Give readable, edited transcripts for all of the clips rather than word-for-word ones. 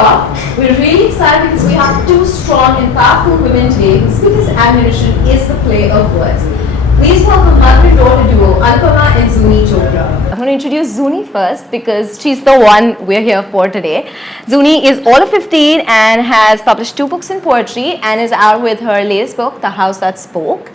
talk. We're really excited because we have two strong and powerful women today whose biggest ammunition is the play of words. Please welcome husband-daughter duo Anupama and Zuni Chopra. I'm going to introduce Zuni first because she's the one we're here for today. Zuni is all of 15 and has published 2 books in poetry and is out with her latest book, The House That Spoke.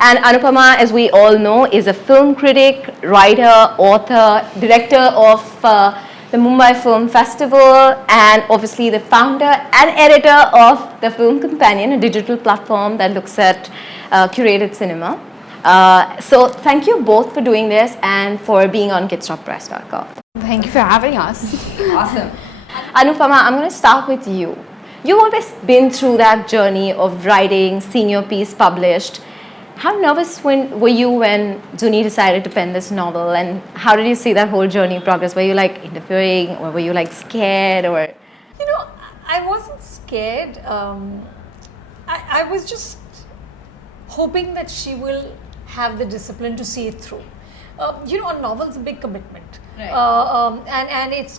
And Anupama, as we all know, is a film critic, writer, author, director of the Mumbai Film Festival, and obviously the founder and editor of the Film Companion, a digital platform that looks at curated cinema. So thank you both for doing this and for being on Kidsstoppress.com. Thank you for having us. Awesome. Anupama, I'm going to start with you. You've always been through that journey of writing, seeing your piece published. How nervous were you when Zuni decided to pen this novel, and how did you see that whole journey progress? Were you like interfering, or were you like scared, or? You know, I wasn't scared. I was just hoping that she will have the discipline to see it through. You know, a novel's a big commitment, right. and it's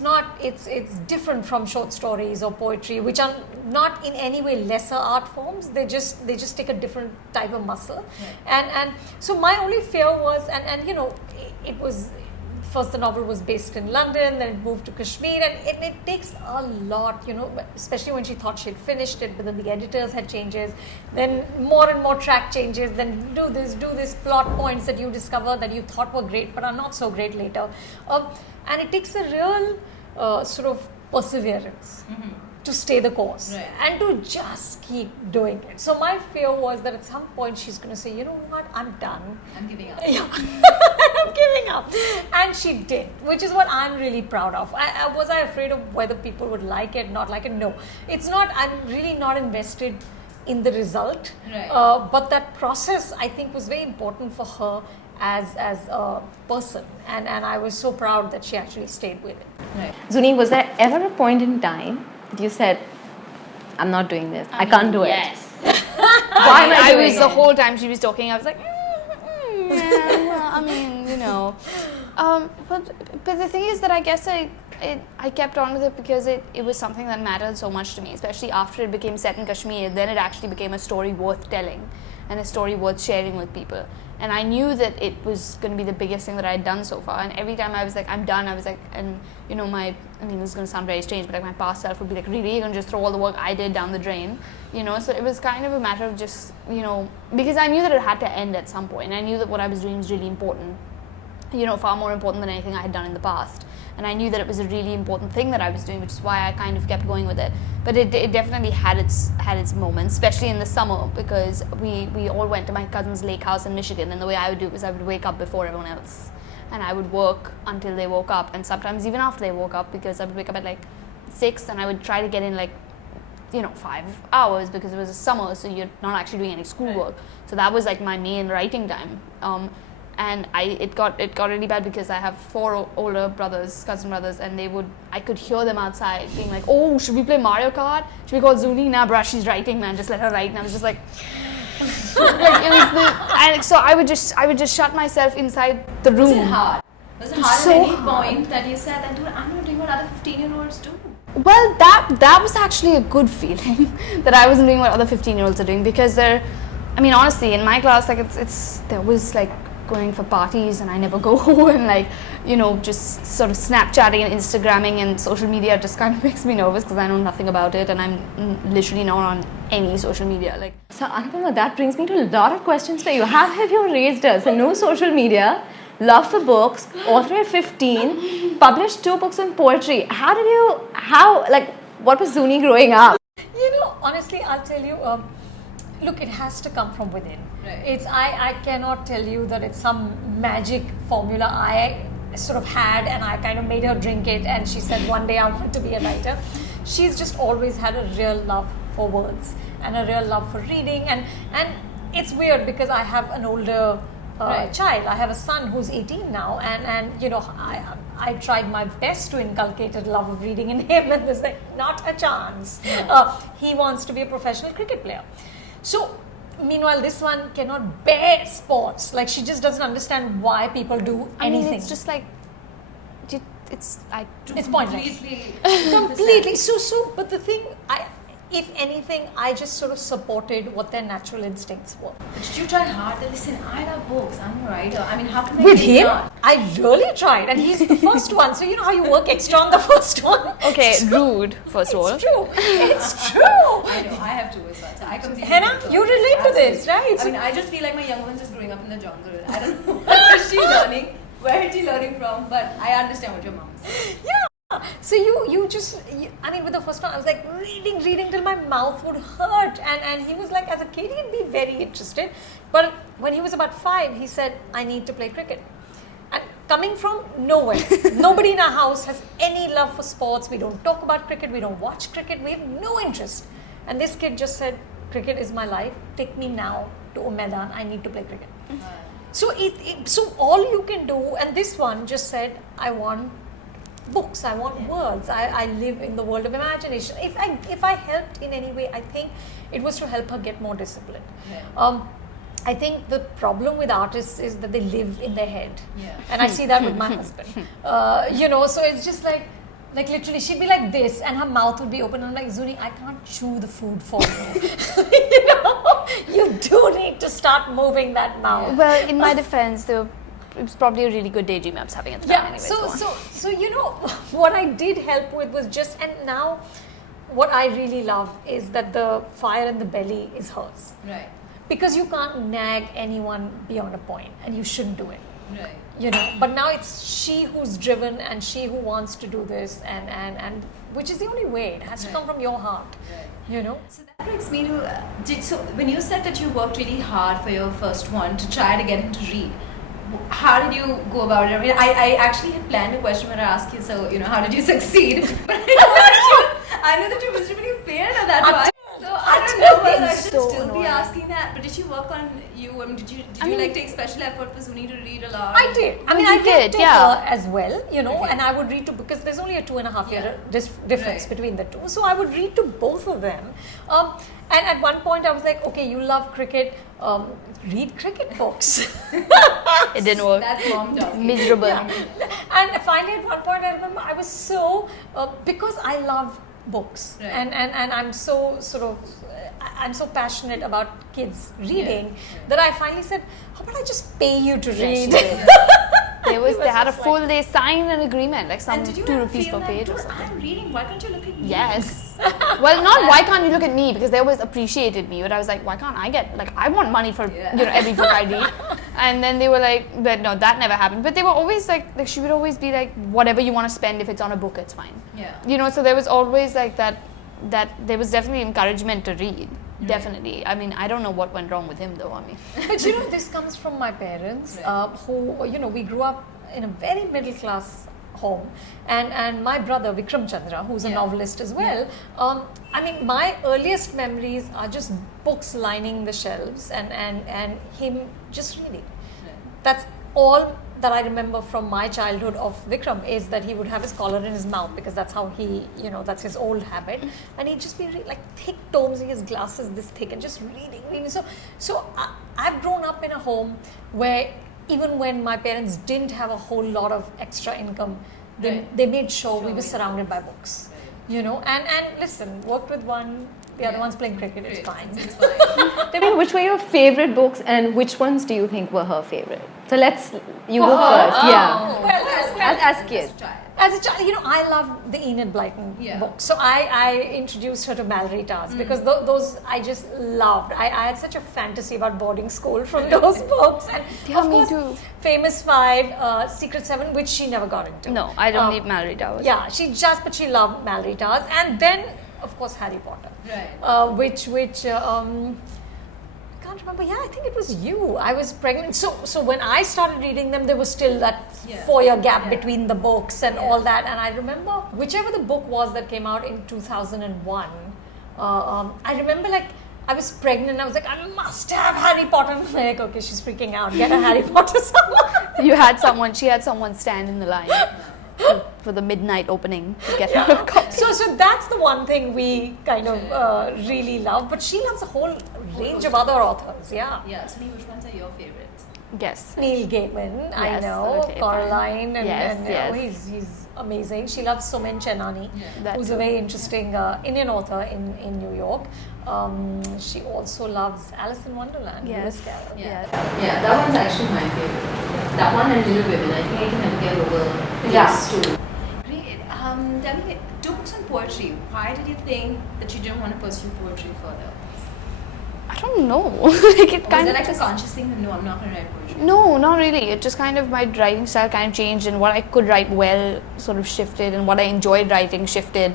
different from short stories or poetry, which are not in any way lesser art forms. They just take a different type of muscle, right. And so my only fear was, and you know, it was. First, the novel was based in London, then it moved to Kashmir, and it takes a lot, you know, especially when she thought she'd finished it, but then the editors had changes, then more and more track changes, then do this plot points that you discover that you thought were great but are not so great later. And it takes a real sort of perseverance. Mm-hmm. To stay the course, right. And to just keep doing it. So my fear was that at some point she's going to say, you know what, I'm done. I'm giving up. Yeah. I'm giving up. And she did, which is what I'm really proud of. Was I afraid of whether people would like it, not like it? No. It's not, I'm really not invested in the result. Right. But that process, I think, was very important for her as a person. And I was so proud that she actually stayed with it. Right. Zuni, was there ever a point in time you said, I'm not doing this. I can't do yes. it. Why am I doing it? The whole time she was talking, I was like, yeah, well, I mean, you know. But the thing is that I guess I kept on with it because it was something that mattered so much to me, especially after it became set in Kashmir. Then it actually became a story worth telling and a story worth sharing with people. And I knew that it was going to be the biggest thing that I had done so far. And every time I was like, I'm done, I was like, and you know, I mean, this is going to sound very strange, but like my past self would be like, really, you're going to just throw all the work I did down the drain? You know, so it was kind of a matter of just, you know, because I knew that it had to end at some point. And I knew that what I was doing was really important, you know, far more important than anything I had done in the past. And I knew that it was a really important thing that I was doing, which is why I kind of kept going with it. But it definitely had its moments, especially in the summer, because we all went to my cousin's lake house in Michigan, and the way I would do it was I would wake up before everyone else. And I would work until they woke up, and sometimes even after they woke up, because I would wake up at like 6, and I would try to get in like, you know, 5 hours, because it was a summer, so you're not actually doing any schoolwork. Right. So that was like my main writing time. And it got really bad because I have 4 older brothers, cousin brothers, and I could hear them outside being like, oh, should we play Mario Kart? Should we call Zuni? Nah, bruh, she's writing, man, just let her write. And I was just like, like it was and so I would just shut myself inside the room. Was it hard? Was it hard at any point that you said that, dude, I'm not doing what other 15-year-olds do? Well, that was actually a good feeling that I wasn't doing what other 15-year-olds are doing, because I mean, honestly, in my class, like there was like going for parties and I never go, and like, you know, just sort of Snapchatting and Instagramming and social media just kind of makes me nervous because I know nothing about it, and I'm literally not on any social media. Like, so Anupama, that brings me to a lot of questions for you. How have you raised us? And no social media, love for books, author at 15, published 2 books in poetry. What was Zuni growing up? You know, honestly, I'll tell you, look, it has to come from within. Right. I cannot tell you that it's some magic formula I sort of had and I kind of made her drink it and she said one day I want to be a writer. She's just always had a real love for words and a real love for reading, and it's weird because I have an older child. I have a son who's 18 now, and you know, I tried my best to inculcate a love of reading in him, and there's like not a chance. He wants to be a professional cricket player. So meanwhile, this one cannot bear sports. Like, she just doesn't understand why people do anything. I mean, it's just like, it's pointless. Completely. Completely. So, but the thing, if anything, I just sort of supported what their natural instincts were. Did you try hard? Listen, I love books. I'm a writer. I mean, how can I With kids him, not? I really tried, and he's the first one. So you know how you work extra on the first one. okay, rude first of all. It's true. It's true. I know. I have two as well. So I completely. Hannah, relate. you relate to this, right? I mean, I just feel like my younger one's just growing up in the jungle. I don't know what is she learning, where is she learning from, but I understand what your mom says. Yeah. So I mean, with the first one, I was like reading till my mouth would hurt, and he was like, as a kid, he'd be very interested, but when he was about 5, he said, I need to play cricket. And coming from nowhere, nobody in our house has any love for sports. We don't talk about cricket. We don't watch cricket. We have no interest. And this kid just said, cricket is my life. Take me now to a Maidan. I need to play cricket. So so all you can do, and this one just said, I want books, I want words, I live in the world of imagination. If I helped in any way, I think it was to help her get more disciplined. I think the problem with artists is that they live in their head, and I see that with my husband. So it's just like literally she'd be like this and her mouth would be open, and I'm like, Zuni, I can't chew the food for you. You do need to start moving that mouth. Well, in my defense, it was probably a really good daydream I was having at the time. Anyway, so what I did help with was just, and now what I really love is that the fire in the belly is hers. Right. Because you can't nag anyone beyond a point, and you shouldn't do it. Right. But now it's she who's driven and she who wants to do this, and which is the only way. It has to come from your heart. Right. So that brings me to so when you said that you worked really hard for your first one to try to get him to read, how did you go about it? I mean, I actually had planned a question where I asked you, so how did you succeed? But I know that you miserably failed at that one. So I don't know whether I should still be asking that. But did you work on you? I mean, did you take special effort for Zuni to read a lot? I did. I mean, I did her as well, and I would read to, because there's only a 2.5 year difference between the two. So I would read to both of them. And at one point I was like, okay, you love cricket, read cricket books. It didn't work. That's mom talking. Miserable. And finally at one point I remember I was so, because I love books, and I'm so I'm so passionate about kids reading that I finally said, how about I just pay you to read? They had a full, they signed an agreement, like some did you 2 ever rupees feel per that, page or "Dude, something. I'm reading, why can't you look at me?" Yes. Well, not why can't you look at me, because they always appreciated me, but I was like, why can't I get, like, I want money for every book I read. And then they were like, but no, that never happened. But they were always like she would always be like, whatever you want to spend, if it's on a book, it's fine. So there was always like that there was definitely encouragement to read. Definitely. I mean, I don't know what went wrong with him though. I mean, but this comes from my parents, who we grew up in a very middle class home, and my brother Vikram Chandra, who's a novelist as well. I mean, my earliest memories are just books lining the shelves and him just reading. That's all that I remember from my childhood of Vikram, is that he would have his collar in his mouth, because that's how he, that's his old habit, and he'd just be like thick tomes, his glasses this thick, and just reading. So I've grown up in a home where even when my parents didn't have a whole lot of extra income, they made sure we were surrounded by books, and listen, worked with one, the other one's playing cricket, it's fine. It's fine. Which were your favorite books, and which ones do you think were her favorite? So you go first. Well, as kids. As a child, I love the Enid Blyton books. So I introduced her to Mallory Tars, because those I just loved. I had such a fantasy about boarding school from those books. And of me course, too. Famous Five, Secret Seven, which she never got into. no, I don't need Mallory Towers. Yeah, but she loved Mallory Tars. And then, of course, Harry Potter. Right. Which I can't remember. I think it was you. I was pregnant. So when I started reading them, there was still that 4-year gap between the books and all that. And I remember whichever the book was that came out in 2001. I remember I was pregnant. I was like, I must have Harry Potter. And I'm like, okay, she's freaking out. Get a Harry Potter someone. She had someone stand in the line for the midnight opening to get her a copy. So that's the one thing we kind of really love. But she loves a whole range of other authors. Yeah. So which ones are your favorites? Guess. Neil Gaiman, I Yes, know, okay, Coraline, fine. and, Yes, and yes. he's amazing. She loves Somen Chenani, That who's too. a very interesting Indian author in New York. She also loves Alice in Wonderland. Yes. Lewis Carroll. Yes. Yeah, that one's actually my favorite. That one and Little Women. I think I can get over Yeah. these two. Great. Tell me, two books on poetry. Why did you think that you didn't want to pursue poetry further? I don't know. Like it Or was kind it of like just, a conscious thing? No, I'm not going to write poetry. no, not really. It just kind of my writing style kind of changed, and what I could write well sort of shifted, and what I enjoyed writing shifted.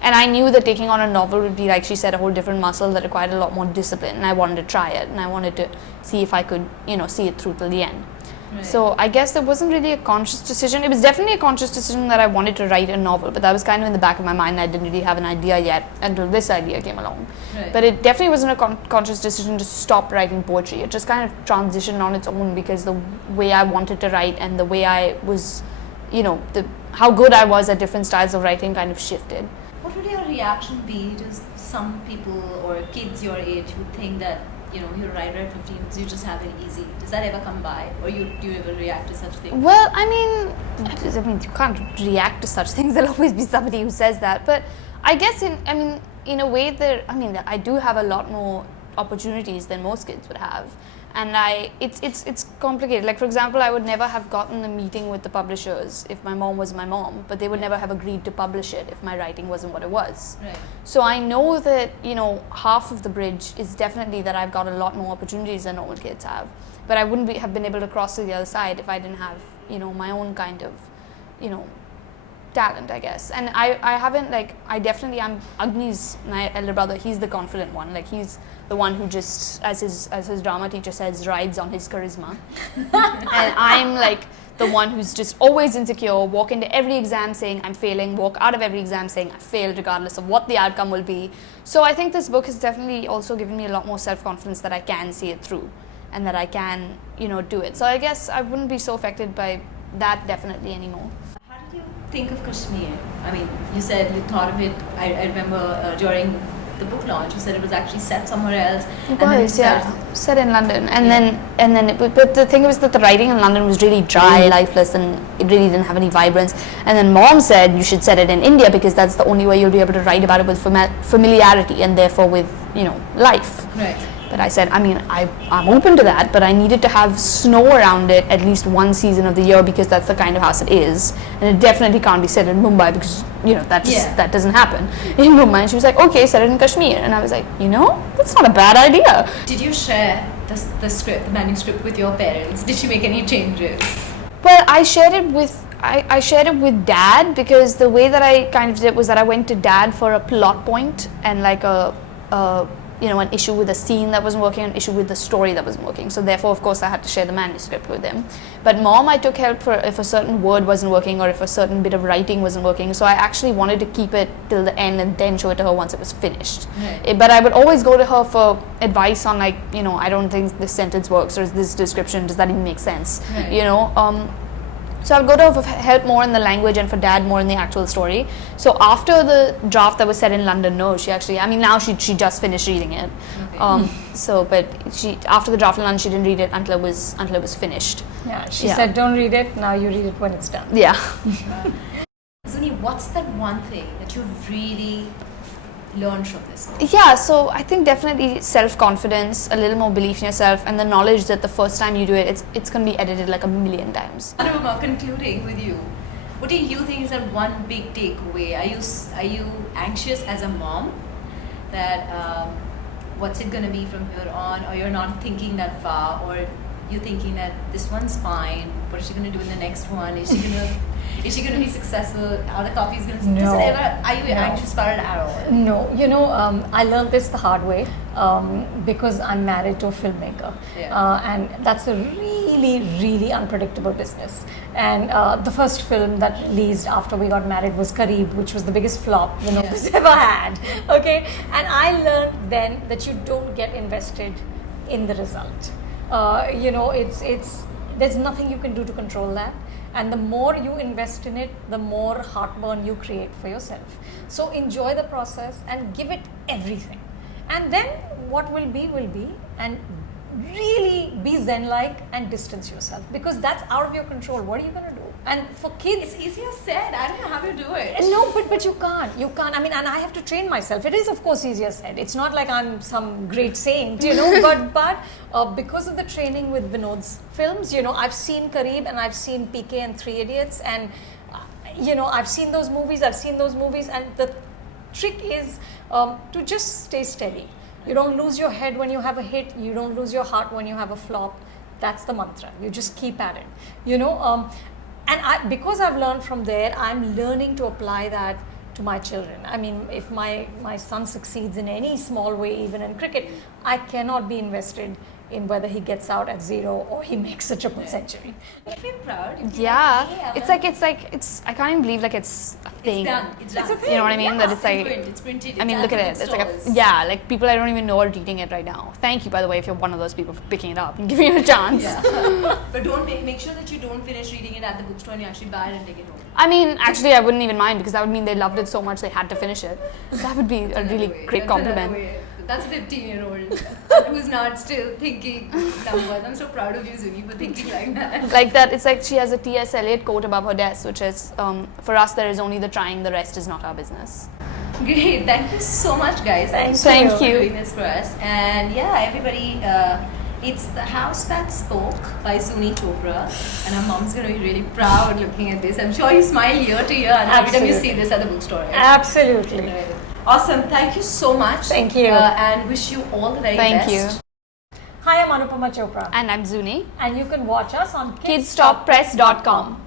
And I knew that taking on a novel would be, like she said, a whole different muscle that required a lot more discipline. And I wanted to try it, and I wanted to see if I could, see it through till the end. Right. So I guess there wasn't really a conscious decision. It was definitely a conscious decision that I wanted to write a novel, but that was kind of in the back of my mind. I didn't really have an idea yet until this idea came along. Right. But it definitely wasn't a conscious decision to stop writing poetry. It just kind of transitioned on its own because the way I wanted to write and the way I was, how good I was at different styles of writing kind of shifted. What would your reaction be to some people or kids your age who think that you're right at 15 because you just have it easy? Does that ever come by, or do you ever react to such things? Well, I mean, you can't react to such things. There'll always be somebody who says that. But I guess in a way I do have a lot more opportunities than most kids would have. And it's complicated. Like, for example, I would never have gotten a meeting with the publishers if my mom was my mom, but they would never have agreed to publish it if my writing wasn't what it was. Right. So I know that, half of the bridge is definitely that I've got a lot more opportunities than normal kids have. But I wouldn't have been able to cross to the other side if I didn't have, my own kind of, talent, I guess. And I'm Agni's my elder brother. He's the confident one. Like, he's the one who just, as his drama teacher says, rides on his charisma. And I'm like the one who's just always insecure, walk into every exam saying I'm failing, walk out of every exam saying I failed regardless of what the outcome will be. So I think this book has definitely also given me a lot more self-confidence that I can see it through and that I can, do it. So I guess I wouldn't be so affected by that definitely anymore. How did you think of Kashmir? I mean, you said you thought of it. I remember during the book launch, you said it was actually set somewhere else. It was, set in London, but the thing was that the writing in London was really dry, lifeless, and it really didn't have any vibrance. And then Mom said you should set it in India because that's the only way you'll be able to write about it with familiarity and therefore with life. Right. But I said, I'm open to that, but I needed to have snow around it at least one season of the year because that's the kind of house it is. And it definitely can't be set in Mumbai because, that doesn't happen in Mumbai. And she was like, okay, set it in Kashmir. And I was like, that's not a bad idea. Did you share the manuscript with your parents? Did she make any changes? Well, I shared it with Dad because the way that I kind of did it was that I went to Dad for a plot point and like an issue with a scene that wasn't working, an issue with the story that wasn't working. So therefore, of course, I had to share the manuscript with him. But Mom, I took help for if a certain word wasn't working or if a certain bit of writing wasn't working. So I actually wanted to keep it till the end and then show it to her once it was finished. Right. But I would always go to her for advice on I don't think this sentence works or this description, does that even make sense? Right. So I would go to her for help more in the language and for Dad more in the actual story. So after the draft that was set in London, now she just finished reading it. Okay. But after the draft in London, she didn't read it until it was finished. Yeah, she said, don't read it, now you read it when it's done. Yeah. Zuni, what's that one thing that you've really learned from this book? Yeah, so I think definitely self-confidence, a little more belief in yourself, and the knowledge that the first time you do it, it's going to be edited like 1,000,000 times. Anupama, concluding with you, what do you think is that one big takeaway? Are you anxious as a mom that what's it going to be from here on, or you're not thinking that far, or you're thinking that this one's fine, what is she going to do in the next one? Is she going to be successful? Are the copies going to? No. Are you anxious about it at all? No, I learned this the hard way because I'm married to a filmmaker, and that's a really, really unpredictable business. And the first film that released after we got married was Kareeb, which was the biggest flop Vinod's ever had. Okay, and I learned then that you don't get invested in the result. It's there's nothing you can do to control that. And the more you invest in it, the more heartburn you create for yourself. So enjoy the process and give it everything. And then what will be, and really be zen-like and distance yourself, because that's out of your control. What are you going to do? And for kids, It's easier said. I don't know how you do it. no, but you can't. I mean, and I have to train myself. It is, of course, easier said. It's not like I'm some great saint, you know. but because of the training with Vinod's films, you know, I've seen Kareeb and I've seen PK and Three Idiots, and you know, I've seen those movies. And the trick is to just stay steady. You don't lose your head when you have a hit. You don't lose your heart when you have a flop. That's the mantra. You just keep at it. You know. And because I've learned from there, I'm learning to apply that to my children. I mean, if my son succeeds in any small way, even in cricket, I cannot be invested in whether he gets out at 0 or he makes a triple century. I feel proud. Yeah, it's I can't even believe like it's a thing. It's done. It's done. a thing. You know what I mean? Yeah. That it's like, It's printed. I mean, look at it. It's like like people I don't even know are reading it right now. Thank you, by the way, if you're one of those people for picking it up and giving it a chance. Yeah. But don't make sure that you don't finish reading it at the bookstore and you actually buy it and take it home. I mean, actually, I wouldn't even mind because that would mean they loved it so much they had to finish it. That would be a really great compliment. That's a 15-year-old who's not still thinking numbers. I'm so proud of you, Zuni, for thinking like that. Like that, it's like she has a T.S. Eliot quote above her desk, which is, for us, there is only the trying, the rest is not our business. Great. Thank you so much, guys. Thank for you. doing this for us. And yeah, everybody, it's The House That Spoke by Zuni Chopra. And our mom's going to be really proud looking at this. I'm sure you smile year to year every time you see this at the bookstore. Right? Absolutely. Right. Awesome. Thank you so much. Thank you. And wish you all the very best. Thank you. Hi, I'm Anupama Chopra. And I'm Zuni. And you can watch us on Kidsstoppress.com.